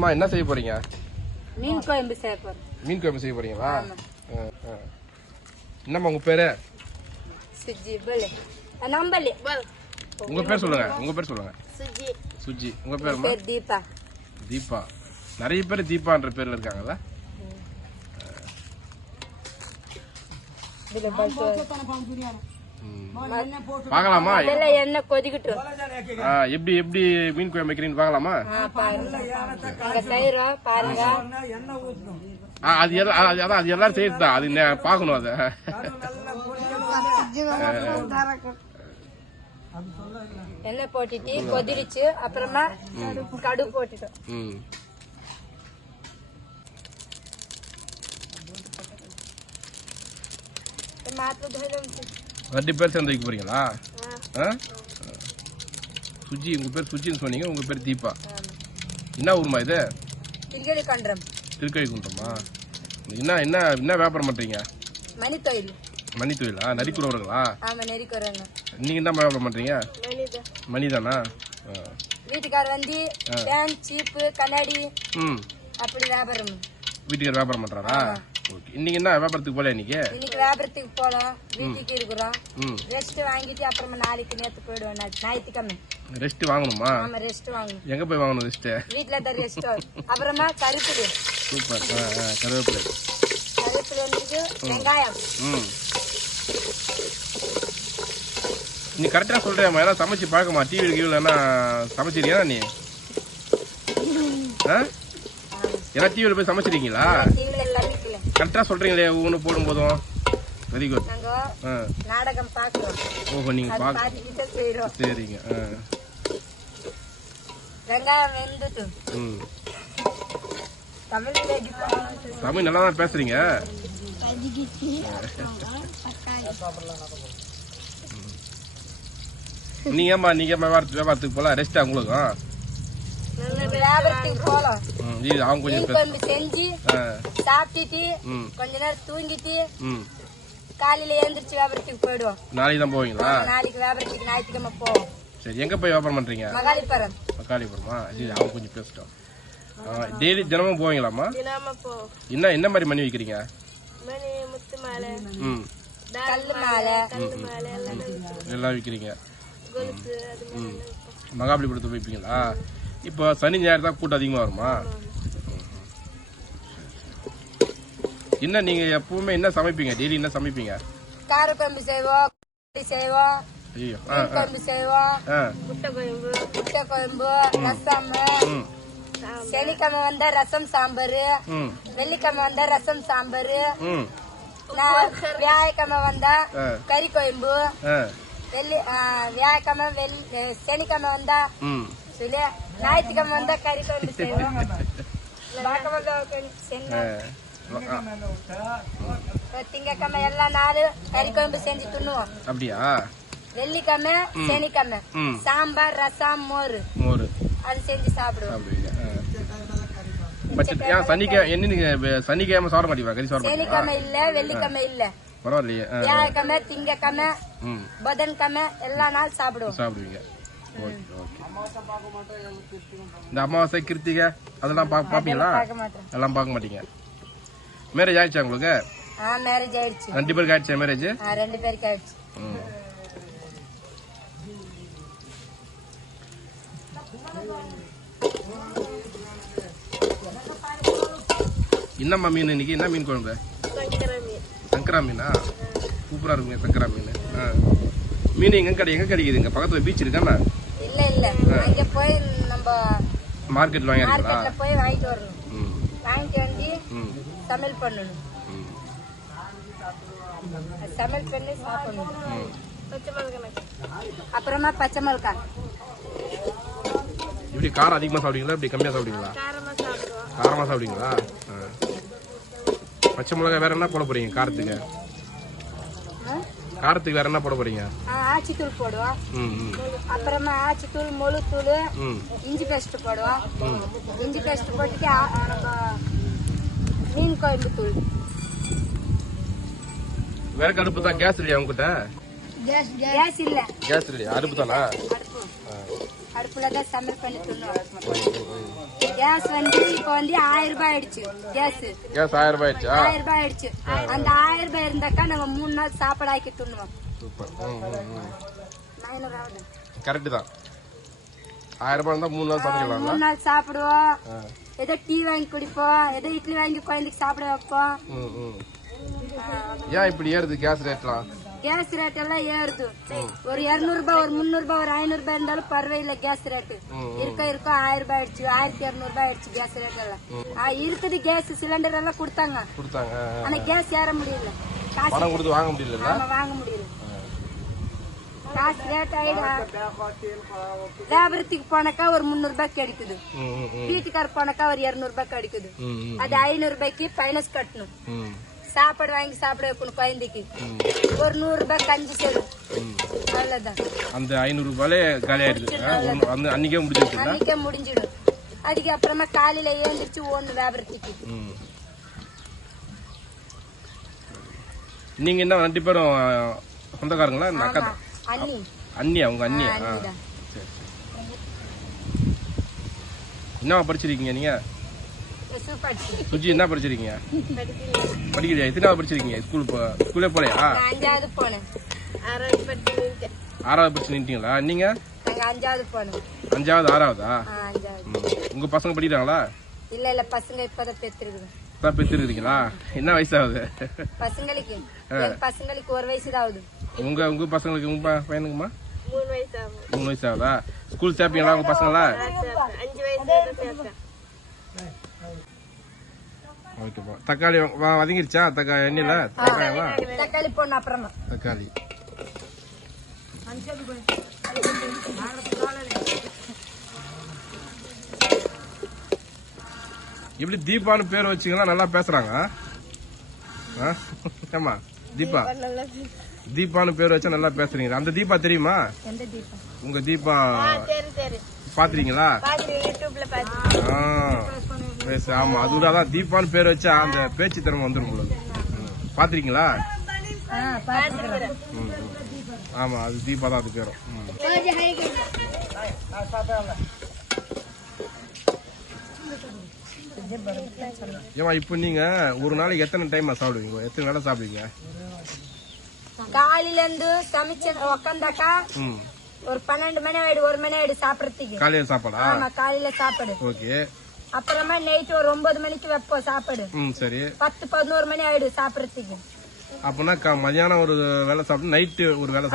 என்னம்மா என்ன செய்ய போறீங்க? மீன் குழம்பு சேர்ப்போம் மீன் குழம்பு செய்ய போறீங்களா. என்னம்மா உங்க பேரு? சுஜி பலே நம்பலி உங்க பேர் சொல்லுங்க உங்க பேர் சொல்லுங்க. சுஜி. சுஜி. உங்க பேருமா பேர் தீபா. தீபா. நிறைய பேர் தீபான்ற பேர்ல இருக்காங்கல்ல? இதுல. பார்க்கலாமா எண்ணெய் கொதிக்கட்டும். ஆ, எப்படி எப்படி மீன் குழம்பு வைக்கிறீங்கன்னு பார்க்கலாமா பாருங்க. அது அதான் அது எல்லாரும் செய்யுது தான் அது பார்க்கணும் அதை. எண்ணெய் போட்டுட்டு கொதிரிச்சு அப்புறமா கடுகு போட்டுட்டோம். ம். ரெண்டு பேர் சேர்ந்து வைக்க போறீங்களா? சுஜி உங்க பேர் சுஜின்னு சொன்னீங்க உங்க பேர் தீபா. என்ன ஊருமா இது? கண்டம் திருக்கழிக்குன்றமா என்ன என்ன என்ன வியாபாரம் பண்றீங்க? மணி தொழில் மணி தொழிலா நரிக்குறவர்களா? ஆமா நெறிக்கு வர்றாங்க நீங்க என்ன வியாபாரம் பண்றீங்க? மணிதானா. வீட்டுக்கார் வந்து பேன் சீப்பு கண்ணாடி. ம். அப்படி வியாபாரம். வீட்டுக்கு வியாபாரம் பண்றாரா? ஓகே. இன்னைக்கு என்ன வியாபாரத்துக்கு போல இன்னைக்கு? இன்னைக்கு வியாபாரத்துக்கு போலாம். வீட்டுக்கு இருக்கிறோம். ரெஸ்ட் வாங்கிட்டு அப்புறமா நாளைக்கு நேத்து போயிடுவோம். ஞாயிற்றுக்கிழமை. ரெஸ்ட் வாங்கணுமா? ஆமா ரெஸ்ட் வாங்கணும். எங்க போய் வாங்கணும் ரெஸ்ட் வீட்டுல தான் ரெஸ்ட் அப்புறமா கருப்புடு சூப்பர். கருவேப்பிலை. கருப்புல வந்து வெங்காயம். ம். நீ கரெக்டாக சொல்றியாம்மா ஏன்னா சமைச்சு பார்க்கமா டிவி கீழே என்ன சமைச்சிருக்கியா நீ? ஆ? ஏன்னா டிவியில் போய் சமைச்சிருக்கீங்களா? கரெக்டாக சொல்றீங்களே ஒவ்வொன்று போடும் போதும் வெரி குட் நாடகம் பாக்குறோம் ஓஹோ நீங்கள் பார்க்க சரிங்க ஆ. வெங்காயம் வெந்துட்டு. ம். தமிழ் நல்லா தான் பேசுறீங்க. நீங்க ஏம்மா நீங்க வியாபாரத்து வியாபாரத்துக்கு போல ரெஸ்டா உங்களுக்கும் வியாபாரத்துக்கு போலாம் அவங்க கொஞ்சம் குழம்பு செஞ்சு சாப்பிட்டுட்டு ம். கொஞ்ச நேரம் தூங்கிட்டு ம். காலையில எழுந்திரிச்சு வியாபாரத்துக்கு போயிடுவோம். நாளைக்கு தான் போவீங்களா? நாளைக்கு வியாபாரத்துக்கு ஞாயிற்றுக்கிழமை போவோம். சரி எங்க போய் வியாபாரம் பண்றீங்க? மகாலிபுரம். மக்காளிபுரமா சரி அவங்க கொஞ்சம் பேசிட்டோம் டெய்லி தினமும் போவோம் என்ன என்ன மாதிரி மணி வைக்கிறீங்க? மணி முத்து மாலை ம். கல்லு மாலை எல்லாம் விற்கிறீங்க கொலுசு அது ம் மகாபலிபுரத்தில் வைப்பீங்களா இப்போ சனி ஞாயிறு தான் கூட்டம் அதிகமாக வருமா? என்ன நீங்க எப்பவுமே என்ன சமைப்பீங்க? டெய்லி என்ன சமைப்பீங்க? கார குழம்பு செய்வோம் செய்வோம் குழம்பு செய்வோம் முட்டை குழம்பு ரசம். சனிக்கிழமை வந்தா ரசம் சாம்பார். ம். வெள்ளிக்கிழமை வந்தா ரசம் சாம்பார். வியாழக்கிழமை வந்தா. கறி குழம்பு. வெள்ளி வியாழக்கிழமை வெள்ளி சனிக்கிழமை வந்தா ம். சொல்லி. ஞாயிற்றுக்கிழமை வந்தா கறி குழம்பு செய்வோம். திங்கக்கிழமை எல்லா நாளும் கறி குழம்பு செஞ்சு தின்னுவோம். அப்படியா? வெள்ளிக்கிழமை சனிக்கிழமை. சாம்பார் ரசம் மோர். மோர். அது செஞ்சு சாப்பிடுவோம். சனிக்கிழமை சனிக்கிழமை சாப்பிட மாட்டீங்களா? கறி சாப்பிட மாட்டீங்களா? சனிக்கிழமை இல்ல வெள்ளிக்கிழமை இல்ல. பரவாயில்லையே. வியாழக்கிழமை திங்கக்கிழமை புதன்கிழமை எல்லா நாள் சாப்பிடுவோம். சாப்பிடுவீங்க. இந்த அமாவாசை கிருத்திகை அதெல்லாம் பா பார்ப்பீங்களா பார்க்க மாட்டோம். அதெல்லாம் பார்க்க மாட்டீங்க. மேரேஜ் ஆயிடுச்சா உங்களுக்கு? ஆ மேரேஜ் ஆயிடுச்சு. ரெண்டு பேருக்கு ஆயிடுச்சா மேரேஜ் ஆ, ரெண்டு பேருக்கு ஆயிடுச்சு. ம். என்னம்மா மீன் இன்னைக்கு? என்ன மீன் குழம்பு? சங்கரா மீனா. சூப்பரா இருக்குங்க சங்கரா மீன். ஆ. மீன் எங்க கடை எங்க கிடைக்குதுங்க? பக்கத்துல பீச் இருக்காண்ணா இல்ல இல்ல. அங்க போய் நம்ம மார்க்கெட்ல வாங்கி மார்க்கெட்ல போய் வாங்கிட்டு வரணும். வாங்கிட்டு வந்து சமையல் பண்ணணும். சமையல் பண்ணி சாப்பிடணும். அப்புறமா பச்சை மிளகாய் இப்படி காரம் அதிகமாக சாப்பிடுவீங்களா? இப்படி கம்மியாக சாப்பிடுவீங்களா? காரமாக சாப்பிடுவீங்களா. பச்சை மிளகாய் வேற என்ன போட போறீங்க? காரத்துக்கு. ஆ? காரத்துக்கு வேற என்ன போட போறீங்க? ஆச்சித்தூள் போடுவோம். அப்புறமா ஆச்சித்தூள் முழுத்தூள் இஞ்சி பேஸ்ட் போடுவோம். இஞ்சி பேஸ்ட் போட்டுட்டு மீன் குழம்பு தூள். வேற அடுப்பு தான் கேஸ் இல்லையா உங்ககிட்ட? கேஸ் இல்ல. கேஸ் இல்லையா? அடுப்பு தானா? அடுப்பு. அடுப்புல தான் சமையல் பண்ணி தின்னுவோம் கேஸ் வந்து இப்போ வந்து ஆயிரம் ரூபாய் ஆயிடுச்சு. கேஸ் கேஸ் ஆயிரம் ரூபாய் ஆயிடுச்சா? ஆயிரம் ரூபாய் ஆயிடுச்சு. அந்த ஆயிரம் ரூபாய் இருந்தாக்கா நம்ம மூணு நாள் சாப்பாடு ஆக்கி தின்னுவோம் சூப்பர் ம் ம் ம். ஐநூறு ஆகுது. கரெக்டு தான். ஆயிரம் ரூபாய் இருந்தால் மூணு நாள் சமைக்கலாம்ல மூணு நாள் சாப்பிடுவோம். ஏதோ டீ வாங்கி குடிப்போம். ஏதோ இட்லி வாங்கி குழந்தைக்கு சாப்பிட வைப்போம். ஏன் இப்படி ஏறுது கேஸ் ரேட்லாம் கேஸ் ரேட் எல்லாம் ஏறுது. ஒரு இருநூறு ரூபாய் ஒரு முந்நூறு ரூபாய் ஒரு ஐநூறு ரூபாய் இருந்தாலும் பரவாயில்ல கேஸ் ரேட்டு இருக்க இருக்க ஆயிரம் ரூபாய் ஆயிடுச்சு ஆயிரத்தி இருநூறு ரூபாய் ஆயிடுச்சு கேஸ் ரேட் எல்லாம். இருக்குது கேஸ் சிலிண்டர் எல்லாம் கொடுத்தாங்க. ஆனா கேஸ் ஏற முடியல. காசு பணம் கொடுத்து வாங்க முடியல ஆமா வாங்க முடியல. காசு ரேட் ஆயிடும் வியாபாரத்துக்கு போனாக்கா ஒரு முந்நூறு ரூபாய் கிடைக்குது வீட்டுக்கார போனாக்கா ஒரு இருநூறு ரூபாய் கிடைக்குது அது ஐநூறு ரூபாய்க்கு ஃபைனான்ஸ் கட்டணும் சாப்பாடு வாங்கி சாப்பிட வைக்கணும் குழந்தைக்கு. ஒரு நூறு ரூபாய் கஞ்சி அவ்வளவுதான். அந்த ஐநூறு ரூபாயிலே காலி ஆயிடுது ஆ, ஒண்ணு- அந்த அன்னைக்கே முடிஞ்சிருச்சுங்களா அன்னைக்கே முடிஞ்சிடும். அதுக்கு அப்புறமா காலையில ஏந்திரிச்சு ஒண்ணு வியாபாரத்துக்கு. நீங்க என்ன ரெண்டு பேரும் சொந்தக்காரங்களா? அக்கா அண்ணி. அண்ணிதான். சரி, சரி. என்னவா படிச்சிருக்கீங்க நீங்க? சுஜி என்ன படிச்சிருக்கீங்க? படிக்கலையா எத்தனாவது படிச்சிருக்கீங்க? ஸ்கூல் போ ஸ்கூலே போலையா? நான் அஞ்சாவது போனேன். ஆறாவது படிச்சு நின்ட்டீங்களா நீங்க? அஞ்சாவது அஞ்சாவது ஆறாவதா. உங்க பசங்க படிக்கிறாங்களா? இல்ல இல்ல பசங்க இப்பதான் பெற்றுருக்கீங்களா என்ன வயசாகுது? பசங்களுக்கு என் பசங்களுக்கு ஒரு வயசு தான் ஆகுது. உங்க உங்க பசங்களுக்கு உங்க பையனுக்குமா? மூணு வயசு ஆகும் மூணு வயசு ஆகுதா? ஸ்கூல் சேர்ப்பீங்களா உங்க பசங்களா? அஞ்சு வயசு ஓகேப்பா தக்காளி வ- வதங்கிருச்சா? தக்காளி எண்ணெயில? தக்காளிவா தக்காளி போடணும் அப்புறமா. தக்காளி. எப்படி தீபான்னு பேர் வச்சீங்களா நல்லா பேசுறாங்க? ஆ? ஏம்மா தீபா? தீபான்னு பேர் வச்சா நல்லா பேசுறீங்க. அந்த தீபா தெரியுமா? உங்க தீபா பாத்துறீங்களா? பேசு ஆமா. அதான் தீபான்னு பேர் வச்சா அந்த பேச்சு திறமை வந்துடும் உங்களுக்கு பாத்திருக்கீங்களா. ஆமா அது தீபா தான் அது பேரும். ஏமா இப்போ நீங்க ஒரு நாளைக்கு எத்தனை டைம் சாப்பிடுவீங்க? எத்தனை வேளை சாப்பிடுவீங்க? காலையில இருந்து சமைச்சு உக்காந்தாக்கா ஒரு பன்னெண்டு மணி ஆயிடு ஒரு மணி ஆயிடு சாப்பிடறதுக்கு. காலையில சாப்பாடா? ஆமா காலையில சாப்பாடு. ஓகே. அப்புறமா நைட் ஒரு ஒன்பது மணிக்கு வைப்போம் சாப்பாடு. ம் சரி. பத்து பதினோரு மணி ஆயிடு சாப்பிடறதுக்கு. அப்பனா க- மதியானம் ஒரு வேலை சாப்பிட்டு நைட்டு ஒரு வேலை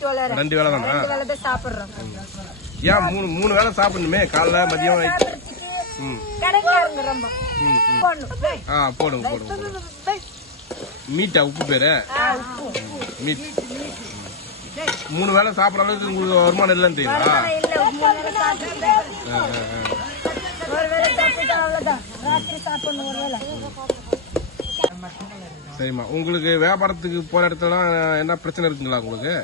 வளர ரெண்டு வேலை தானா? வேலை தான் சாப்பிடுறோம். ஏன் மூணு மூணு வேலை சாப்பிடணுமே? காலைல மதியம் ஆ போடுங்க போடுங்க. மீட்டா உப்பு பேரு? மீட். மூணு வேளை சாப்பிட்ற அளவுக்கு உங்களுக்கு வருமானம் இல்லைன்னு தெரியுங்களா சரிம்மா உங்களுக்கு வியாபாரத்துக்கு போற இடத்துலலாம் என்ன பிரச்சனை இருக்குங்களா உங்களுக்கு?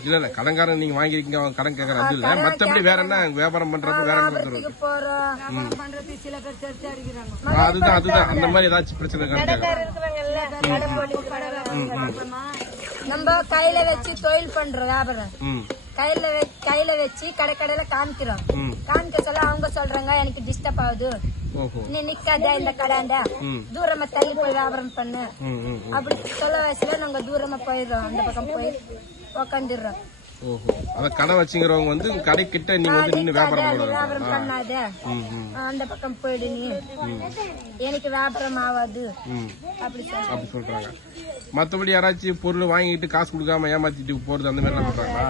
இல்ல இல்ல கடன்காரன் நீங்க வாங்கிருக்கீங்க அவங்க கடன் கேட்கறது அது இல்ல. மத்தபடி வேற என்ன வியாபாரம் பண்றது வேற என்ன அதுதான் அதுதான். அந்த மாதிரி ஏதாச்சும் பிரச்சனை நம்ம கையில வச்சு தொழில் பண்றோம் வியாபாரம் கையில கையில வச்சு கடை கடையில காமிக்கிறோம் காமிக்க சொல்ல அவங்க சொல்றாங்க எனக்கு டிஸ்டர்ப் ஆகுது. நீ நிக்காத இந்த கடாண்ட தூரமா தள்ளி போய் வியாபாரம் பண்ணு. அப்படி சொல்ல வயசுல நாங்க தூரமா போயிடுறோம். அந்த பக்கம் போய் உக்காந்துடுறோம். அத கடை வச்சுங்கிறவங்க வந்து கடை கிட்ட நீங்க வந்து நின்று வியாபாரம் வியாபாரம் பண்ணாத. அந்த பக்கம் போயிடு நீ. எனக்கு வியாபாரம் ஆகாது ம். அப்படி அப்படி சொல்றாங்க. மத்தபடி யாராச்சும் பொருள் வாங்கிட்டு காசு கொடுக்காம ஏமாத்திட்டு போறது அந்த மாதிரிலாம் பண்றாங்களா?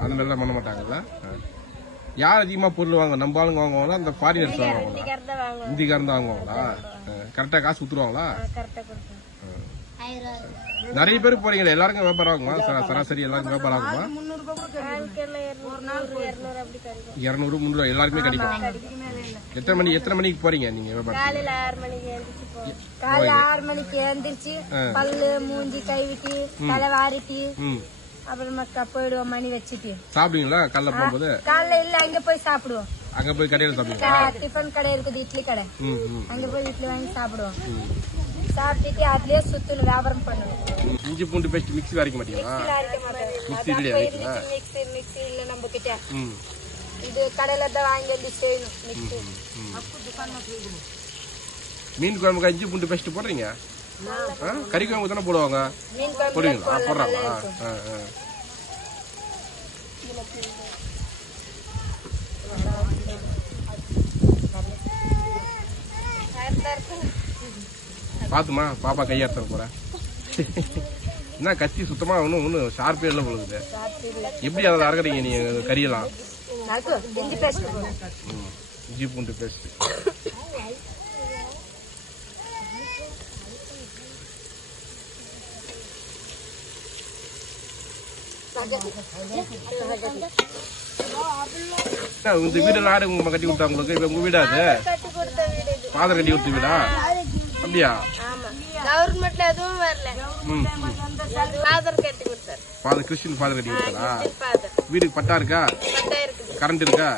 அந்த மாதிரிலாம் பண்ண மாட்டாங்கல்ல. யார் அதிகமா பொருள் வாங்க நம்ம ஆளுங்க வாங்குவாங்களா? அந்த ஃபாரினர்ஸ் வாங்குவாங்களா? இந்திக்காரன் தான் வாங்குவாங்களா? கரெக்டா காசு கொடுத்துருவாங்களா? நிறைய பேர் போறீங்களா எல்லாருக்கும் வியாபாரம் ஆகுமா? சரா- சராசரி எல்லாருக்கும் வியாபாரம் ஆகுமா? இருநூறு முந்நூறு எல்லாருக்குமே கிடைக்கும். எத்தனை மணி எத்தனை மணிக்கு போறீங்க நீங்க வியாபாரம் காலைல ஆறு மணிக்கு எழுந்திரிச்சு பல்லு மூஞ்சி கைவிட்டி தலை வாரிட்டி ம். அப்புறமா க- போயிடுவோம் மணி வச்சுட்டு. சாப்பிடுவீங்களா? காலைல போகும்போது? காலைல இல்ல அங்க போய் சாப்பிடுவோம். அங்க போய் கடையில சாப்பிடுவீங்களா? க- டிஃபன் கடை இருக்குது இட்லி கடை. அங்க போய் இட்லி வாங்கி சாப்பிடுவோம். சாப்பிட்டுட்டு அதுலயே சுத்தணும் வியாபாரம் பண்ணணும். இஞ்சி பூண்டு பேஸ்ட் மிக்ஸி அரைக்க மாட்டீங்களா அரைக்க மாட்டோம் மிக்ஸி மிக்ஸி இல்ல நம்ம கிட்ட இது கடையில தான் வாங்கி வந்து செய்யணும் மிக்ஸி மீன் குழம்புக்கு அஞ்சு பூண்டு பேஸ்ட் போடுறீங்க? ஆ? கறி குழம்பு தானே போடுவாங்க? போடுவீங்களா? ஆ, போடுறாங்களா? ஆ பார்த்துமா பாப்பா கையாடுற போகிறேன் என்ன கத்தி சுத்தமாக ஒன்றும் ஒன்றும் ஷார்ப்பே இல்லை போகுது எப்படி அதை அறக்குறீங்க நீங்கள் கறியெல்லாம்? இஞ்சி பூண்டு பேஸ்ட் இந்த வீடு நாடு உங்க கட்டி கொடுத்தா உங்களுக்கு? இப்ப உங்க வீடா அது? ஃபாதர் கட்டி கொடுத்த வீடா? அப்படியா? கவர்மெண்ட்ல எதுவும் வரல. ஃபாதர் கட்டி கொடுத்தாரு. ஃபாதர் கிறிஸ்டின் ஃபாதர் கட்டி கொடுத்தாரா? வீடுக்கு பட்டா இருக்கா? கரண்ட் இருக்கா.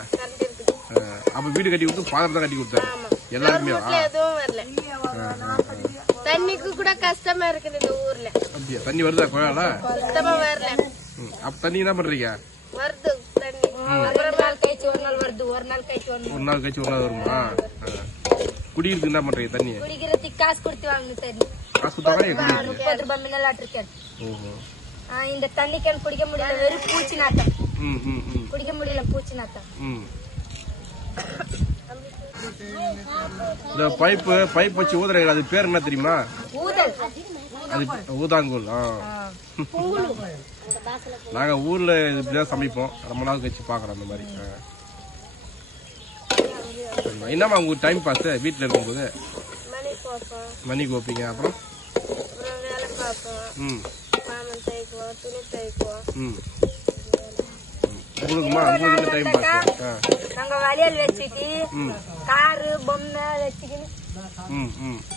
அப்ப வீடு கட்டி கொடுத்து ஃபாதர் தான் கட்டி கொடுத்தாரு. எல்லாருமே எதுவும் வரல. தண்ணிக்கு கூட கஷ்டமா இருக்குது இந்த ஊர்ல. அப்படியா? தண்ணி வருதா குழால சுத்தமா வரல. அப்ப தண்ணி என்ன பண்றீங்க? வருது தண்ணி. ஒரு நாள் கழிச்சு ஒரு நாள் வருது. ஒரு நாள் கழிச்சு ஒரு நாள் ஒரு நாள் கழிச்சு ஒரு நாள் வருமா. குடிக்கிறதுக்கு என்ன பண்றீங்க தண்ணி குடிக்கிறதுக்கு காசு கொடுத்து வாங்கணும் தண்ணி காசு கொடுத்தாங்க முப்பது ரூபாய் மின்னல் இருக்கேன். ஓஹோ. இந்த தண்ணி கேன் குடிக்க முடியல வெறும் பூச்சி நாட்டம் ம் ம் ம். குடிக்க முடியல பூச்சி நாட்டம் ம். இந்த பைப்பு பைப் வச்சு ஊதுறீங்க அது பேர் என்ன தெரியுமா? ஊதல். அது ஊதாங்கூல் ஆ. நாங்க ஊர்ல இப்படிதான் சமைப்போம். ரொம்ப நாள் கழிச்சு பாக்குறோம் அந்த மாதிரி. சரிம்மா. என்னம்மா உங்களுக்கு டைம் பாஸ் வீட்டுல இருக்கும்போது? மணி பார்ப்போம் மணி கோப்பிங்க. அப்புறம்? ம். ம். உங்களுக்குமா? உங்களுக்கு டைம் பாஸ் ஆ? நாங்க வளையல் வச்சுக்கி காரு பொம்மை வச்சுக்கின்னு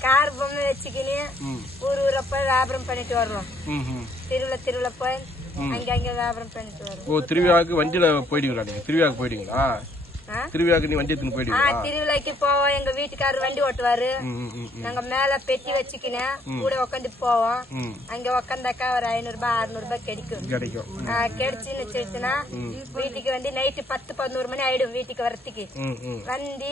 கார் பொம்மை வச்சுக்கின்னு ஊர் ஊரை போய் வியாபாரம் பண்ணிட்டு வருவோம் ம் ம். திருவிழா திருவிழா போய் அங்க அங்க வியாபாரம் பண்ணிட்டு வருவோம் ஓ திருவிழாவுக்கு வண்டியில போயிடுவீங்களா நீங்க? திருவிழாவுக்கு போயிடுவீங்களா? ஆ? திருவிழாவுக்கு நீ வண்டி எடுத்துன்னு ஆ போயிடுவீங்களா திருவிழாக்கு போவோம். எங்க வீட்டுக்காரர் வண்டி ஓட்டுவாரு. நாங்க மேல பெட்டி வச்சுக்கின்னு கூட உட்காந்து போவோம். அங்க உக்காந்தாக்கா ஒரு ஐநூறு ரூபாய் அறுநூறு ரூபாய் கிடைக்கும் கிடைக்கும் கிடைச்சுன்னு வச்சுச்சுன்னா வீட்டுக்கு வந்து நைட்டு பத்து பதினோரு மணி ஆயிடும் வீட்டுக்கு வரத்துக்கு ம் வந்து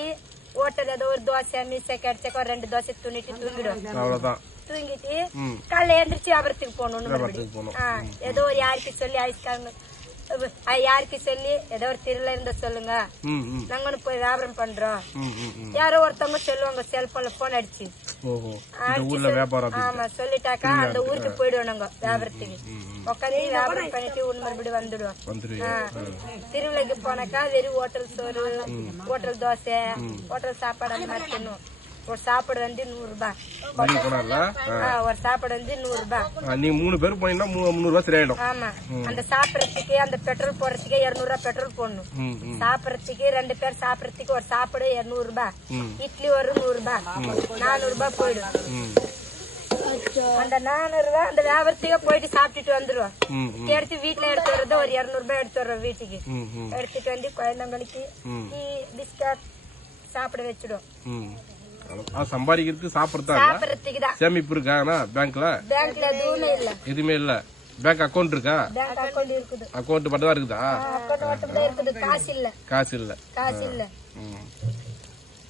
ஓட்டல் ஏதோ ஒரு தோசை மீசை கிடைச்சக்க ஒரு ரெண்டு தோசை துணிட்டு தூங்கிடும். அவ்வளவுதான். தூங்கிட்டு காலைல எழுந்திரிச்சு வியாபாரத்துக்கு போகணும். ஏதோ ஒரு யாருக்கு சொல்லி ஐஸ்காரங்க யாருக்கு சொல்லி? ஏதோ ஒரு திருவிழா இருந்தா சொல்லுங்க. நாங்க ஒண்ணு போய் வியாபாரம் பண்றோம். யாரோ ஒருத்தவங்க சொல்லுவாங்க செல்போன்ல போன் அடிச்சு. ஆமா சொல்லிட்டாக்கா அந்த ஊருக்கு போயிடுவோம் நாங்க வியாபாரத்துக்கு. உட்காந்து வியாபாரம் பண்ணிட்டு உன் மறுபடியும் வந்துடுவோம். திருவிழைக்கு போனாக்கா வெறும் ஹோட்டல் சோறு ஹோட்டல் தோசை ஹோட்டல் சாப்பாடு அந்த மாதிரி தின்னுவோம். ஒரு சாப்பாடு வந்து நூறு ரூபாய் மணி போனால ஆ, ஒரு சாப்பாடு வந்து நூறு ரூபாய் நீங்க மூணு பேர் போனீங்கன்னா சரியாயிடும். ஆமா. அந்த சாப்பிடறதுக்கு அந்த பெட்ரோல் போடுறதுக்கு இருநூறு ரூபாய் பெட்ரோல் போடணும். சாப்பிடறதுக்கு ரெண்டு பேர் சாப்பிடறதுக்கு ஒரு சாப்பாடு இருநூறு ரூபாய் ம். இட்லி ஒரு நூறு ரூபாய் நானூறு ரூபாய் போயிடும் அந்த நானூறு ரூபாய் அந்த வியாபாரத்துக்கு போயிட்டு சாப்பிட்டுட்டு வந்துருவோம். எடுத்து வீட்டுல எடுத்து வர்றது ஒரு இருநூறு ரூபாய் எடுத்து வர்றோம் வீட்டுக்கு. எடுத்துட்டு வந்து குழந்தைங்களுக்கு. டீ பிஸ்கட் சாப்பிட வச்சிடும் சம்பாதிக்கிறதுக்கு சாப்பிடறதுக்கு தான். சேமிப்பு இருக்காண்ணா பேங்க்ல? பேங்க்ல எதுவுமே இல்ல. பேங்க் அக்கௌண்ட் இருக்கா? பேங்க் அக்கௌண்ட் மட்டும் தான் இருக்குதா? காசு இல்ல. காசு இல்ல. காசு இல்ல. ம்.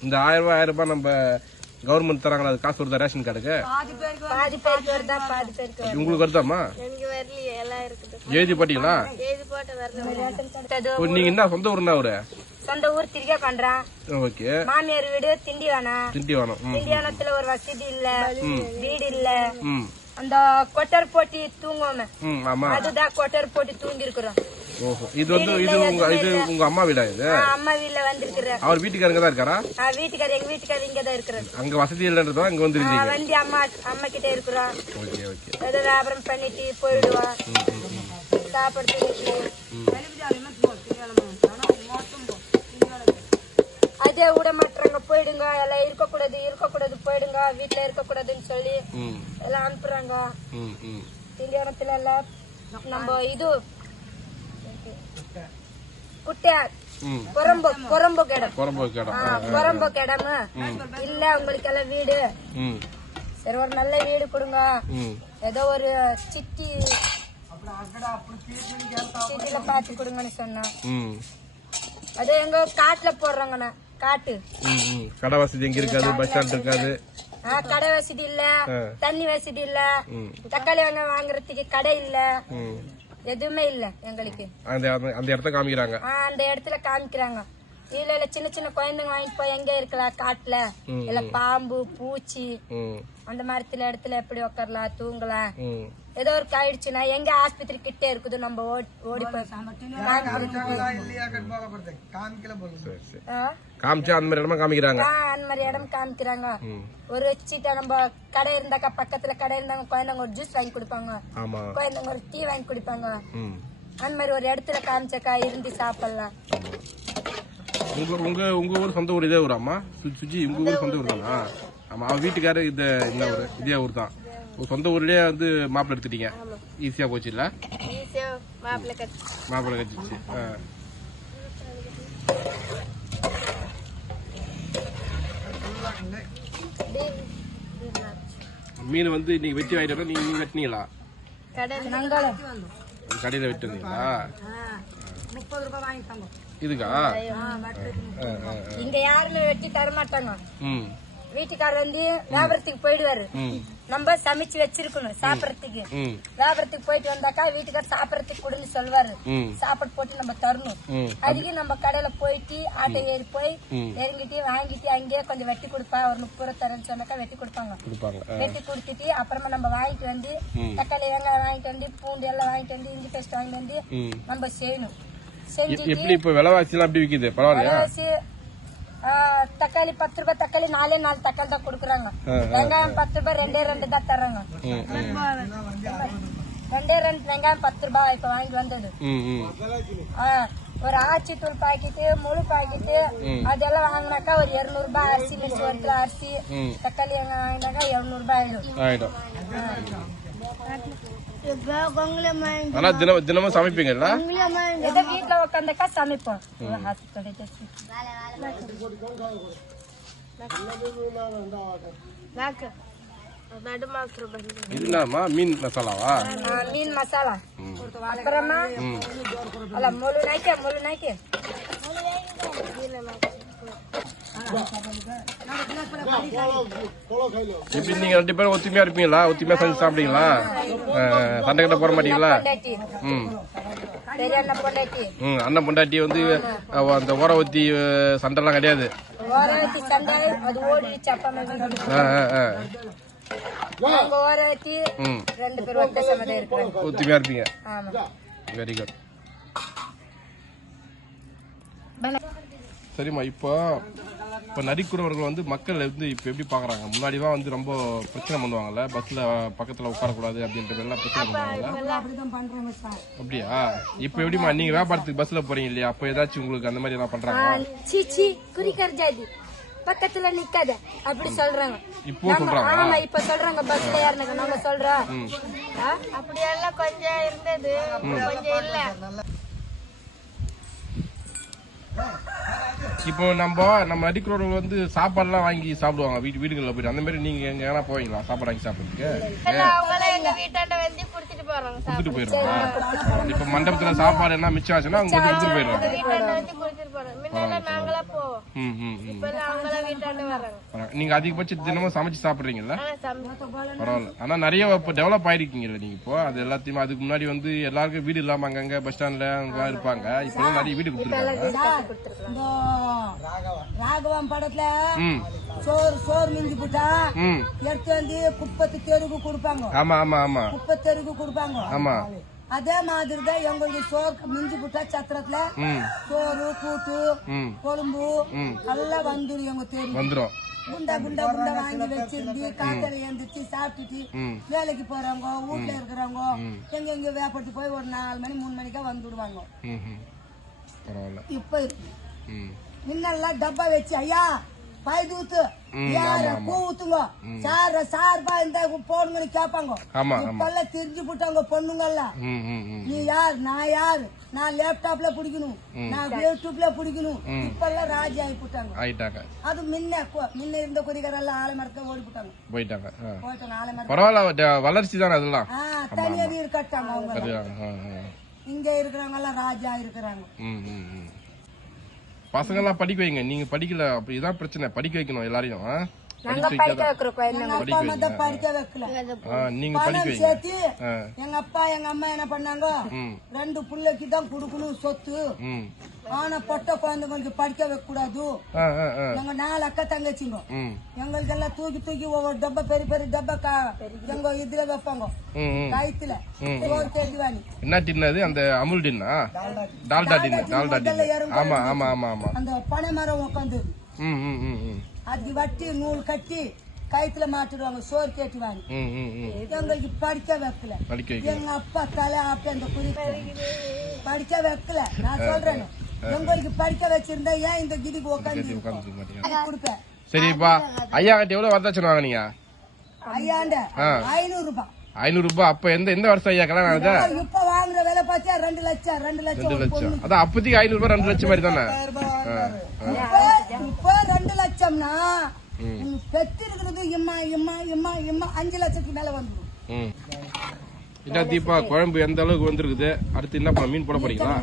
இந்த ஆயிரம் ரூபாய் ஆயிரம் ரூபாய் நம்ம கவர்மெண்ட் தராங்களா? அது காசு வருதா ரேஷன் கார்டுக்கு. உங்களுக்கு இருக்குது. எழுதி பாட்டீங்களா? நீங்க என்ன சொந்த ஊர்னா அவரு? சொந்த ஊர் திரிகா பண்றான் ஓகே. மாமியார் வீடு திண்டிவனம். திண்டிவனம். திண்டிவனத்துல ஒரு வசதி இல்ல வீடு இல்ல. அந்த கொட்டர் போட்டி தூங்குவோமே. அதுதான் கொட்டர் போட்டி தூங்கி இருக்கிறோம் ஓஹோ. இது வந்து இது உங்க இது உங்க அம்மா வீடா இது? அம்மா வீட்டுல வந்திருக்கிற அவர் வீட்டுக்காரங்க தான் இருக்காரா? வீட்டுக்காரர் எங்க வீட்டுக்காரர் இங்கதான் இருக்கிறார். அங்க வசதி இல்லைன்றதா இங்க வந்துருந்தீங்க வந்து அம்மா அம்மா கிட்ட இருக்கிறோம். Okay okay. ஏதோ வியாபாரம் பண்ணிட்டு போயிடுவோம். சாப்பிடுறதுக்கு அதே விட மாட்டாங்க போயிடுங்க எல்லாம் இருக்கக்கூடாது இருக்கக்கூடாது போயிடுங்க வீட்டுல இருக்கக்கூடாதுன்னு சொல்லி எல்லாம் அனுப்புறாங்க. திண்டிவனத்துல எல்லாம் நம்ம இது குட்டை புறம்பு புறம்பு கிடம். புறம்பு கிடம். இல்ல உங்களுக்கு எல்லாம் வீடு சரி ஒரு நல்ல வீடு கொடுங்க. ஏதோ ஒரு சிட்டி சிட்டில பாத்து கொடுங்கன்னு சொன்னோம் ம். அது எங்க காட்டுல போடுறாங்கண்ணா. காட்டு. கடை வசதி எங்க இருக்காது? பஸ் ஸ்டாண்ட் இருக்காது. கடை வசதி இல்ல. தண்ணி வசதி இல்ல. தக்காளி வெங்காயம் வாங்குறதுக்கு கடை இல்ல. எதுவுமே இல்ல எங்களுக்கு. அந்த அந்த- இடத்த காமிக்கிறாங்க. அந்த இடத்துல காமிக்கிறாங்க. இல்ல இல்ல சின்ன சின்ன குழந்தைங்க வாங்கிட்டு போய் எங்க இருக்கலாம்? காட்டுல. இல்ல பாம்பு பூச்சி. அந்த மாதிரி இடத்துல எப்படி உட்காரலாம் தூங்கலாம். ம். ஏதோ ஒரு ஆயிடுச்சுன்னா எங்க ஆஸ்பத்திரி கிட்ட இருக்குது நம்ம ஓடி? காமிச்சா அந்த மாதிரி இடமா காமிக்கிறாங்க? ஆ, அந்த மாதிரி இடம் காமிக்கிறாங்க. ம். ஒரு சீட்டை நம்ம கடை இருந்தாக்கா பக்கத்துல கடை இருந்தாங்க குழந்தைங்க ஒரு ஜூஸ் வாங்கி கொடுப்பாங்க. ஆமா. குழந்தைங்க ஒரு டீ வாங்கி குடிப்பாங்க. ம். அந்த மாதிரி ஒரு இடத்துல காமிச்சக்கா இருந்து சாப்பிடலாம். உங்க உங்க உங்க ஊர் சொந்த ஊர் இதே ஊராமா சுஜி உங்க ஊர் சொந்த ஊர் தானா. ஆமா அவன் வீட்டுக்காரர் இந்த இந்த ஊர் இதே ஊர் தான். சொந்த ஊர்லயே வந்து மாப்பிள்ளை எடுத்துட்டீங்க. ஈஸியா போச்சு இல்ல மாப்பிள்ளை கட்சி. மாப்பிள்ளை கட்சிச்சு ஆ. மீன் வந்து நீங்க வெட்டி வாங்கிட்டு நீங்க நீங்க வெட்டினீங்களா? கடையில் நங்காலம் கடையில வெட்டி வந்தீங்களா முப்பது ரூபாய் வாங்கிட்டாங்க இதுக்கா. இங்க யாருமே வெட்டி தர மாட்டாங்க ம். வீட்டுக்காரர் வந்து வியாபாரத்துக்கு போயிடுவாரு. நம்ம சமைச்சு வச்சிருக்கணும் சாப்பிடறதுக்கு. வியாபாரத்துக்கு போயிட்டு வந்தாக்கா வீட்டுக்காரர் சாப்பிடறதுக்கு கொடுன்னு சொல்லுவாரு சாப்பாடு போட்டு நம்ம தரணும். அதுக்கு நம்ம கடையில போயிட்டு ஆட்டோ ஏறி போய். இறங்கிட்டு வாங்கிட்டு அங்கேயே கொஞ்சம் வெட்டி கொடுப்பா. ஒரு முப்பது ரூபா தரேன்னு சொன்னாக்கா வெட்டி கொடுப்பாங்க. வெட்டி கொடுத்துட்டு அப்புறமா நம்ம வாங்கிட்டு வந்து. தக்காளி வெங்காயம் வாங்கிட்டு வந்து பூண்டு எல்லாம் வாங்கிட்டு வந்து இஞ்சி பேஸ்ட் வாங்கிட்டு வந்து நம்ம செய்யணும். எப்படி இப்ப விலைவாசி எல்லாம் எப்படி விக்குது? பரவாயில்லையா? தக்காளி பத்து ரூபாய் தக்காளி நாலே நாலு தக்காளி தான் கொடுக்குறாங்க. வெங்காயம் பத்து ரூபாய் ரெண்டே ரெண்டு தான் தர்றாங்க. ரெண்டே ரெண்டு வெங்காயம் பத்து ரூபாய் இப்ப வாங்கி வந்தது. ஒரு ஆச்சி தூள் பாக்கெட்டு முழு பாக்கெட்டு. அதெல்லாம் வாங்கினாக்கா ஒரு இருநூறு ரூபாய் அரிசி மிர்ச்சி ஒரு கிலோ அரிசி தக்காளி வெங்காயம் வாங்கினாக்கா இருநூறு ரூபாய் ஆயிடும். ஆயிடும் ஆனா தினம் தினமும் சமைப்பீங்கல்ல ஏதோ வீட்டுல உட்காந்தாக்கா சமைப்போம். ஹாஸ்பிட்டல் இதுலாமா மீன் மசாலாவா? மீன் மசாலா. அப்புறமா அல்ல முழு நாய்க்கு முழு நாய்க்கு. எப்படி நீங்க ரெண்டு பேரும் இருப்பீங்களா? ஒத்துமையா செஞ்சு சாப்பிடுங்களா சண்டை கிட்ட போட மாட்டீங்களா? ம். ம் அண்ணன் பொண்டாட்டி வந்து அந்த ஓர ஊத்தி சண்டைலாம் கிடையாது. ரெண்டு பேரும் ஒத்த ஒத்துமையா இருப்பீங்க ஆமா. வெரி குட் சரிம்மா இப்போ இப்போ நரிக்குறவர்கள் வந்து மக்கள் வந்து இப்போ எப்படி பார்க்குறாங்க முன்னாடிலாம் வந்து ரொம்ப பிரச்சனை பண்ணுவாங்கல்ல? பஸ்ஸில் பக்கத்தில் உட்காரக்கூடாது அப்படின்ற எல்லாம் பிரச்சனை பண்ணுவாங்கல்ல? அப்படியா? இப்போ எப்படிம்மா நீங்கள் வியாபாரத்துக்கு பஸ்ஸில் போறீங்க இல்லையா? அப்போ ஏதாச்சும் உங்களுக்கு அந்த மாதிரி எல்லாம் ஜாதி. பக்கத்துல நிக்காத. அப்படி சொல்றாங்க. இப்போ சொல்றாங்க. ஆமா இப்ப சொல்றாங்க. பஸ்ல ஏறினது நம்ம சொல்றோம். ஆ? அப்படியெல்லாம் கொஞ்சம் இருந்தது. கொஞ்சம் இல்ல. இப்போ நம்ம நம்ம நரிக்குறவர்கள் வந்து சாப்பாடுலாம் வாங்கி சாப்பிடுவாங்க. வீட்டு வீடுகளில் போயிட்டு. அந்த மாதிரி நீங்கள் எங்கே வேணா போவீங்களா? சாப்பாடு வாங்கி சாப்பிட்றதுக்கு? குடுத்துட்டு போயிடுவாங்க இப்போ மண்டபத்தில் சாப்பாடு என்ன மிச்சம் ஆச்சுன்னா அவங்க வந்து கொடுத்துட்டு இப்பெல்லாம் பரவாயில்ல. நீங்க அதிகபட்சம் தினமும் சமைச்சு சமைச்சு. பரவாயில்ல. ஆனா நிறைய இப்போ டெவலப் ஆயிருக்கீங்கல்ல நீங்க இப்போ? அது எல்லாத்தையுமே அதுக்கு முன்னாடி வந்து எல்லாருக்கும் வீடு இல்லாம அங்கங்க பஸ் ஸ்டாண்ட்ல அங்க இருப்பாங்க. இப்போ எல்லாம் நிறைய வீடு கொடுத்துருக்காங்க. ராகவம் படத்துல சோறு சோறு மிஞ்சி போட்டா எடுத்து வந்து குப்பத்து தெருக்கு கொடுப்பாங்க. ஆமா ஆமா ஆமா. குப்பை தெருக்கு கொடுப்பாங்க. ஆமா. அதே மாதிரி தான் எங்களுக்கு சோறு மிஞ்சி போட்டா சத்திரத்துல சோறு கூட்டு கொழும்பு எல்லாம் வந்துடும் எங்க தெரு வந்துரும். குண்டா குண்டா குண்டா வாங்கி வச்சிருந்து காத்தல எழுந்திரிச்சு சாப்பிட்டுட்டு வேலைக்கு போறவங்க வீட்டுல இருக்கிறவங்க எங்க எங்க வியாபாரத்துக்கு போய் ஒரு நாலு மணி மூணு மணிக்கா வந்துடுவாங்க. இப்ப இருக்கு. முன்னெல்லாம் டப்பா வச்சு ஐயா பாய் தூத்து. யார பூ ஊத்துங்க சார் சார் பா இந்த போடுங்கன்னு கேட்பாங்க ஆமா ஆமா. இப்பெல்லாம் தெரிஞ்சு போட்டாங்க ம் நீ யார்? நான் யார்? நான் லேப்டாப்ல பிடிக்கணும். நான் யூடியூப்ல பிடிக்கணும். இப்பெல்லாம் ராஜி ஆகி போட்டாங்க. அது முன்ன முன்ன இருந்த குடிகாரெல்லாம் ஆலை மரத்தை ஓடி போட்டாங்க. போயிட்டாங்க ஆலை மரத்தை பரவாயில்ல வளர்ச்சி தானே அதெல்லாம். ஆ தனியா வீடு கட்டாங்க அவங்க. இங்க இருக்கிறவங்க எல்லாம் ராஜா இருக்கிறாங்க. பசங்கள்லாம் படிக்க வைங்க நீங்க படிக்கல அப்படி இதான் பிரச்சனை படிக்க வைக்கணும் எல்லாரையும் ஆ? நாங்க படிக்க வைக்கிறோம் குழந்தை எங்க அப்பா அம்மா தான் படிக்க வைக்கல. நீங்க பணம் சேர்த்து. எங்க அப்பா எங்க அம்மா என்ன பண்ணாங்க? ரெண்டு பிள்ளைக்கு தான் கொடுக்கணும் சொத்து. ஆனா பொட்ட குழந்தைங்களுக்கு படிக்க வைக்க கூடாது எங்க நாலு அக்கா தங்கச்சிங்க. எங்களுக்கு எல்லாம் தூக்கி தூக்கி ஒவ்வொரு டப்பா பெரிய பெரிய டப்பா கா- எங்க இதுல வைப்பாங்க. கயித்துல. தேடிவாணி என்ன டின்னது அந்த அமுல் டின்னா? டால்டா டின்னு. டால்டா டின்னு. ஆமா ஆமா ஆமா ஆமா. அந்த பனை மரம் உட்காந்து ம் ம் ம். அதுக்கு வட்டி நூல் கட்டி கயித்துல மாட்டிடுவாங்க சோறு ம் எங்களுக்கு படிக்க வைக்கல. எங்க அப்பா தலை ஆப்பி அந்த குறி படிக்க வைக்கல. நான் சொல்றேன். எங்களுக்கு படிக்க வச்சிருந்தா ஏன் இந்த கிதிக்கு உட்காந்து கொடுப்பேன். சரிப்பா ஐயா கிட்ட எவ்வளவு வரதட்சணை வாங்கினீங்க ஐயாண்ட. ஐநூறு ரூபாய் ஐநூறு ரூபாய் அப்ப எந்த எந்த வருஷம் ஐயா கல்யாணம் ஆகுது இப்ப வாங்குற விலை பார்த்தா ரெண்டு லட்சம் ரெண்டு லட்சம் ரெண்டு லட்சம். அதான் அப்போதைக்கு ஐநூறு ரூபாய் ரெண்டு லட்சம் மாதிரி தானே? உன் பெத்து இருக்கிறது இம்மா இம்மா இம்மா இம்மா அஞ்சு லட்சத்துக்கு மேல வந்துடும் என்ன தீபா குழம்பு எந்த அளவுக்கு வந்திருக்குது? அடுத்து என்ன பண்ண மீன் போட போறீங்களா.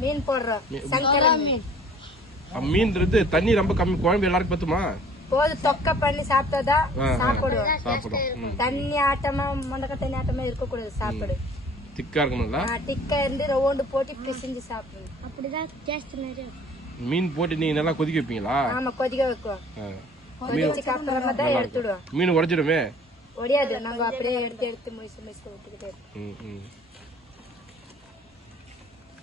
மீன் போடுறோம். சங்கரா மீன். அ, மீன்றது தண்ணி ரொம்ப கம்மி குழம்பு எல்லாருக்கும் பத்துமா? போது தொக்க பண்ணி சாப்பிட்டாதான். சாப்பிடுவோம். தண்ணி ஆட்டமா மண்டக்க தண்ணி ஆட்டமா இருக்கக்கூடாது சாப்பாடு. திக்கா இருக்கணும்ல ஆ, டிக்கா இருந்து ரவுண்டு போட்டு பிசைஞ்சு சாப்பிடணும் அப்படிதான் டேஸ்ட் மீன் போட்டு நீங்க நல்லா கொதிக்க வைப்பீங்களா? ஆமா கொதிக்க வைக்குவோம் ஆ. கொதிச்சுக்கு அப்புறமா தான் எடுத்துடுவோம். மீன் உடைஞ்சிடுமே? ஒடியாது நாங்க அப்படியே எடுத்து எடுத்து முயசு முயசு விட்டுக்கிட்டே.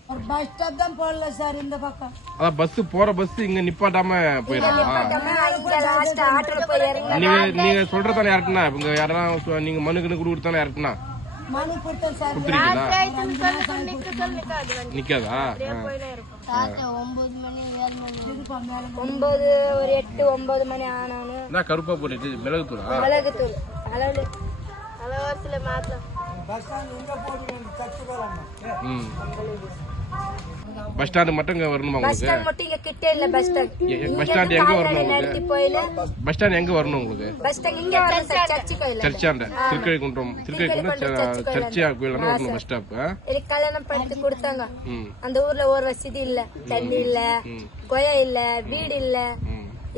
ஒரு பஸ் ஸ்டாப் தான் போடல சார் இந்த பக்கம். அதான் பஸ் போற பஸ் இங்க நிப்பாட்டாம போயிடலாம். பக்கமா இங்க லாஸ்ட் ஆட்டோல போய் இறங்கி நீங்க நீங்க சொல்றதானே யாருக்குன்னா இங்க யாரெல்லாம் நீங்க மனுக்குன்னு கொடுத்தானே யாருக்குன்னா மனு கொடுத்தேன் சார். நிக்காது ஒன்பது ஒரு எட்டு ஒன்பது மணி என்ன கருப்பா போட்டுட்டு மிளகுத்தூளா? மிளகுத்தூள். அளவு. அலவாசில மாத்தலாம். பஸ் ஸ்டாண்டு மட்டும் இங்க வரணுமா பஸ் உங்களுக்கு? ஸ்டாண்ட் மட்டும் இங்க கிட்ட இல்ல பஸ் ஸ்டாண்ட். பஸ் ஸ்டாண்ட் எங்க வரணும் உங்களுக்கு? பஸ் ஸ்டாண்ட் எங்க வரணும் உங்களுக்கு? பஸ் ஸ்டாண்ட் இங்க வரணும் சார் சர்ச்சு கோயில் சர்ச்சாண்ட திருக்கழிக்குன்றம் திருக்கழிக்குன்றம் சர்ச்சியா கோயிலான வரணும் பஸ் ஸ்டாப் எனக்கு கல்யாணம் பண்ணி கொடுத்தாங்க. அந்த ஊர்ல ஒரு வசதி இல்ல. தண்ணி இல்ல. கொயா இல்ல. வீடு இல்ல.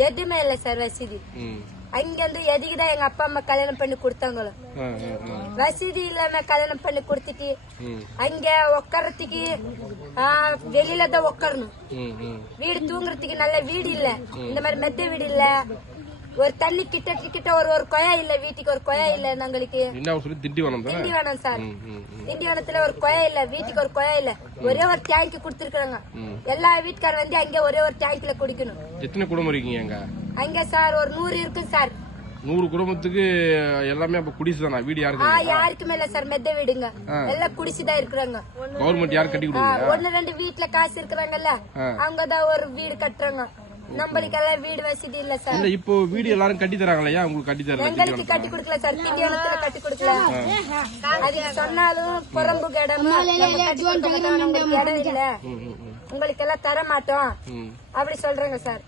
எதுவுமே இல்ல சார் வசதி. ம் அங்க இருந்து எதுக்குதான் எங்க அப்பா அம்மா கல்யாணம் பண்ணி கொடுத்தாங்களோ. வசதி இல்லாம கல்யாணம் பண்ணி கொடுத்துட்டு அங்க உட்காரத்துக்கு வெளியில தான் உட்காரணும் ம் ம். வீடு தூங்குறதுக்கு நல்ல வீடு இல்ல. இந்த மாதிரி மெத்த வீடு இல்ல. ஒரு தண்ணி கிட்ட கிட்ட ஒரு ஒரு கொயா இல்ல வீட்டுக்கு ஒரு கொயா இல்ல எங்களுக்கு திண்டிவனம் திண்டிவனம் சார். திண்டிவனத்துல ஒரு கொயா இல்ல வீட்டுக்கு ஒரு கொயா இல்ல. ஒரே ஒரு டேங்க் கொடுத்துருக்காங்க எல்லா வீட்டுக்காரர் வந்து அங்க ஒரே ஒரு டேங்க்ல குடிக்கணும். எத்தனை குடும்பம் இருக்கீங்க அங்க? அங்க சார் ஒரு நூறு இருக்கும் சார். நூறு குடும்பத்துக்கு எல்லாமே அப்ப குடிசை தானா? வீடு யாருக்கு யாருக்குமே இல்ல சார் மெத்த வீடுங்க. எல்லாம் குடிச்சுதான் இருக்கிறாங்க. கவர்மெண்ட் யாரும் கட்டி ஆ, கொடுக்குங்க ஒண்ணு ரெண்டு வீட்டுல காசு இருக்கிறாங்கல்ல அவங்கதான் ஒரு வீடு கட்டுறாங்க. நம்மளுக்கு எல்லாம் வீடு வசதி இல்ல சார். இல்ல இப்போ வீடு எல்லாரும் கட்டி தராங்களா? ஏன் உங்களுக்கு கட்டி தரல? எங்களுக்கு கட்டி கொடுக்கல சார். திண்டிவனத்துல கட்டி கொடுக்கல. அது சொன்னாலும் புறம்பு உங்களுக்கு எல்லாம் தர மாட்டோம் அப்படி சொல்றாங்க சார்.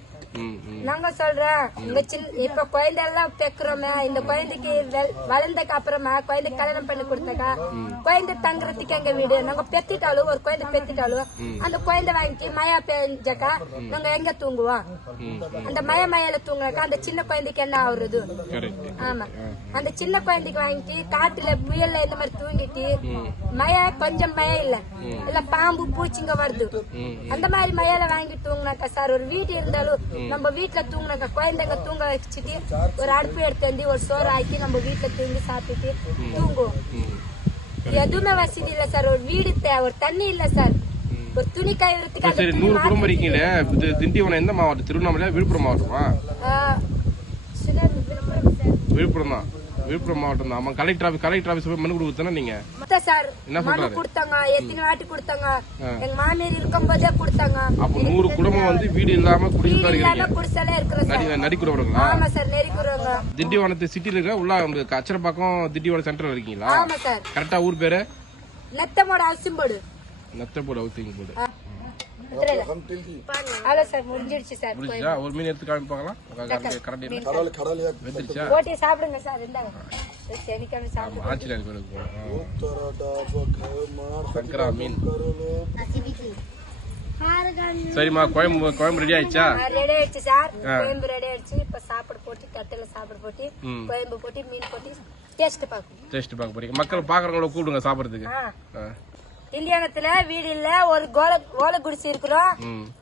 நாங்க சொல்றோம் இந்த சின்ன இப்ப குழந்தை எல்லாம் பெக்குறோமே இந்த குழந்தைக்கு வெள்- வளர்ந்தக்கு அப்புறமா குழந்தை கல்யாணம் பண்ணி கொடுத்தாக்கா குழந்தை தங்குறதுக்கு எங்க வீடு? நாங்க பெத்திட்டாலும் ஒரு குழந்தை பெத்திட்டாலும் அந்த குழந்தை வாங்கி மழை பெஞ்சாக்கா நாங்க எங்க தூங்குவோம் அந்த மய மழையில தூங்குனாக்கா அந்த சின்ன குழந்தைக்கு என்ன ஆகுறது ஆமா. அந்த சின்ன குழந்தைக்கு வாங்கிட்டு காட்டுல புயல்ல இந்த மாதிரி தூங்கிட்டு மழை கொஞ்சம் மழை இல்ல. இல்ல பாம்பு பூச்சிங்க வருது. அந்த மாதிரி மழையில வாங்கி தூங்கினாக்கா சார் ஒரு வீடு இருந்தாலும் நம்ம வீட்டுல தூங்கினாக்கா குழந்தைங்க தூங்க வச்சுட்டு ஒரு அடுப்பு எடுத்து ஒரு சோறு ஆக்கி நம்ம வீட்டுல தூங்கி சாப்பிட்டுட்டு தூங்குவோம். எதுவுமே வசதி இல்ல சார். ஒரு வீடு தேவை ஒரு தண்ணி இல்ல சார். ஒரு துணி அந்த சரி நூறு குடும்பம் இருக்கீங்களே? இது திண்டிவனம் எந்த மாவட்டம்? திருவண்ணாமலையா விழுப்புரம் மாவட்டமா. விழுப்புரம் தான் விழுப்புரம் மாவட்டம் தான் ஆமா கலெக்டர் ஆஃபீஸ் கலெக்டர் ஆஃபீஸ் போய் மனு கொடுத்தானே நீங்க? சார் என்ன சொல்றாரு? கொடுத்தாங்க எத்தனை கொடுத்தாங்க? எங்க மாமியார் இருக்கும்போதே கொடுத்தாங்க. அப்போ நூறு குடும்பம் வந்து வீடு இல்லாம குடியிருந்தா வீடு இருக்கீங்க இல்லாம குடிசலே இருக்கிறோம் சார். நடி நடிக்கிறவங்களா ஆமா சார் நெறிக்குறவங்க திண்டிவனத்து சிட்டில இருக்க உள்ள உங்களுக்கு அச்சரப்பாக்கம் திண்டிவனம் சென்டர்ல இருக்கீங்களா? ஆமா சார். கரெக்டா ஊர் பேரு? நெத்தமோட அசிம்போடு. நத்தப்போடு ஹவுசிங் ஹலோ சார் முடிஞ்சிடுச்சு சார் ஒரு மீன் எடுத்து காமிப்பாங்களா கரண்ட் வெந்துருச்சா? போட்டி சாப்பிடுங்க சார் இருந்தாங்க சரிம்மா குழம்பு குழம்பு ரெடி ஆயிடுச்சா? ரெடி ஆயிடுச்சு சார் கோயம்பு ரெடி ஆயிடுச்சு. இப்ப சாப்பாடு போட்டு தட்டுல சாப்பாடு போட்டு. கோயம்பு போட்டு மீன் போட்டு டேஸ்ட் பார்க்கணும். டேஸ்ட் பார்க்க போறீங்க. மக்கள் பாக்குறவங்கள கூப்பிடுங்க சாப்பிடுறதுக்கு. திண்டிவனத்துல வீடு இல்ல ஒரு கோல ஓலை குடிசை இருக்கிறோம்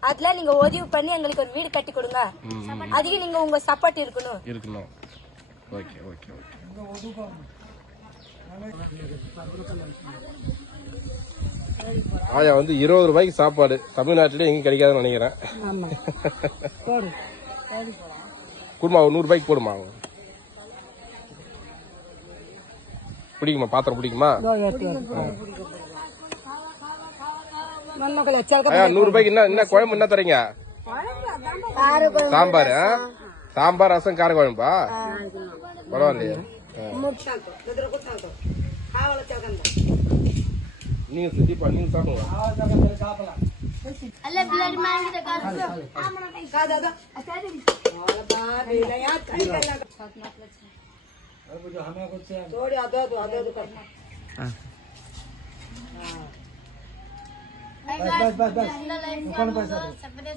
அதுல நீங்க உதவி பண்ணி எங்களுக்கு ஒரு வீடு கட்டி கொடுங்க. அதுக்கு நீங்க உங்க சப்போர்ட் இருக்கணும். இருக்கணும். Okay okay okay. ஆயா வந்து இருபது ரூபாய்க்கு சாப்பாடு தமிழ்நாட்டிலே எங்கேயும் கிடைக்காதுன்னு நினைக்கிறேன். குடும்பம் ஒரு நூறு ரூபாய்க்கு போடுமா? பிடிக்குமா? பாத்திரம் பிடிக்குமா? நூறு ரூபாய்க்கு என்ன என்ன குழம்பு என்ன தரீங்க? சாம்பார் ஆ? சாம்பார் ரசம் கார குழம்பா? பரவாயில்லையே. நீங்க சுத்திப்பா நீங்க சாப்பிடுங்க. बस बस बस कोण पैसा दे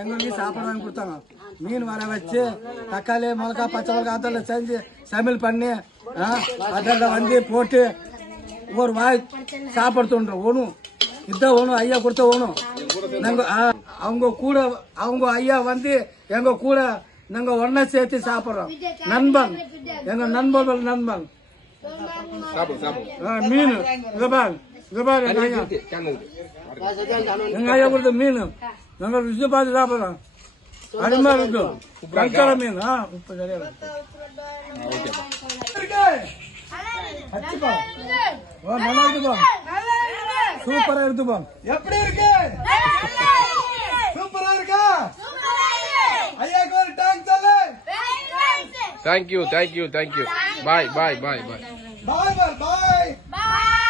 எங்க வீட்டு கொடுத்தாங்க. மீன் வர வச்சு தக்காளி மிளகா பச்சை மிளகா செஞ்சு சமையல் பண்ணி அதை வந்து போட்டு ஒரு வாய் சாப்பாடு தோன்றோம் ஒன்றும் இதான் ஒன்றும் ஐயா கொடுத்த ஒன்றும் நாங்க அவங்க கூட அவங்க ஐயா வந்து எங்க கூட நாங்க ஒன்னா சேர்த்து சாப்பிடுறோம். நண்பன். எங்க நண்பர்கள் நண்பன். மீன். எங்க ஐயா. எங்க ஐயா கொடுத்த மீன். நாங்க ருசி பார்த்து சாப்பிடுறோம். அருமையா இருக்கும் மீன். ஆ உப்பு சரியா இருக்கு. நல்லா இருக்குப்பா சூப்பரா இருக்குப்பா எப்படி இருக்கு? சூப்பரா இருக்கா? ஐயாக்கு ஒரு டேங்க் சொல்லு. Thank you thank you thank you bye bye bye bye bye bye bye